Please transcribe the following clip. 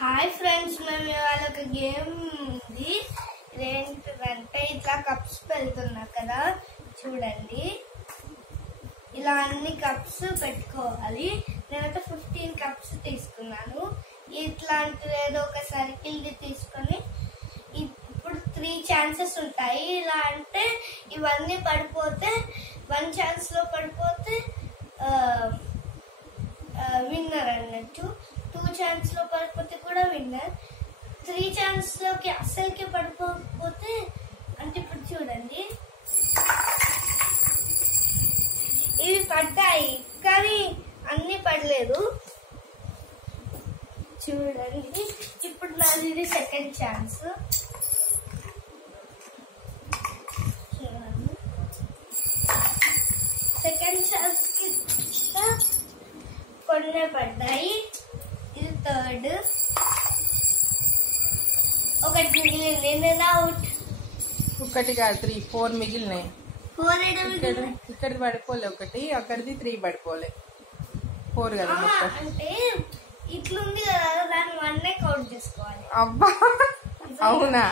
Hi friends, మేము ఇవాళ ఒక గేమ్ ఉంది. ఏంటంటే ఇట్లా కప్స్ పెడుతున్నా కదా, చూడండి. ఇలా అన్ని కప్స్ పెట్టుకోవాలి. నేనైతే 15 కప్స్ తీసుకున్నాను. ఇట్లాంటిది ఏదో ఒక సర్కిల్ తీసుకొని ఇప్పుడు 3 ఛాన్సెస్ ఉంటాయి. ఇలా అంటే ఇవన్నీ పడిపోతే 1 ఛాన్స్ లో పడిపోతే విన్నర్ అన్నట్టు. 2 ఛాన్స్ లో పడిపోతే కూడా విన్నర్. 3 ఛాన్స్ లోకి అస్సలకి పడిపోతే అంటే ఇప్పుడు చూడండి, ఇవి పడ్డాయి కానీ అన్ని పడలేదు. చూడండి, ఇప్పుడు నాది ఇది సెకండ్ ఛాన్స్. చూడండి, సెకండ్ ఛాన్స్ కి కొన్ని పడ్డాయి. ఇది థర్డ్. ఒకటి మిగిలింది. నేను అవుట్. ఒకటి కాదు 3 4 మిగిలినాయి. 4 ఇక్కడ పడిపోలే, ఒకటి అక్కడిది 3 పడిపోలే, 4 కదా మొత్తం. అంటే ఇట్లుంది కదా, దాన్ని 1 కౌంట్ చేసుకోవాలి. అబ్బా అవునా?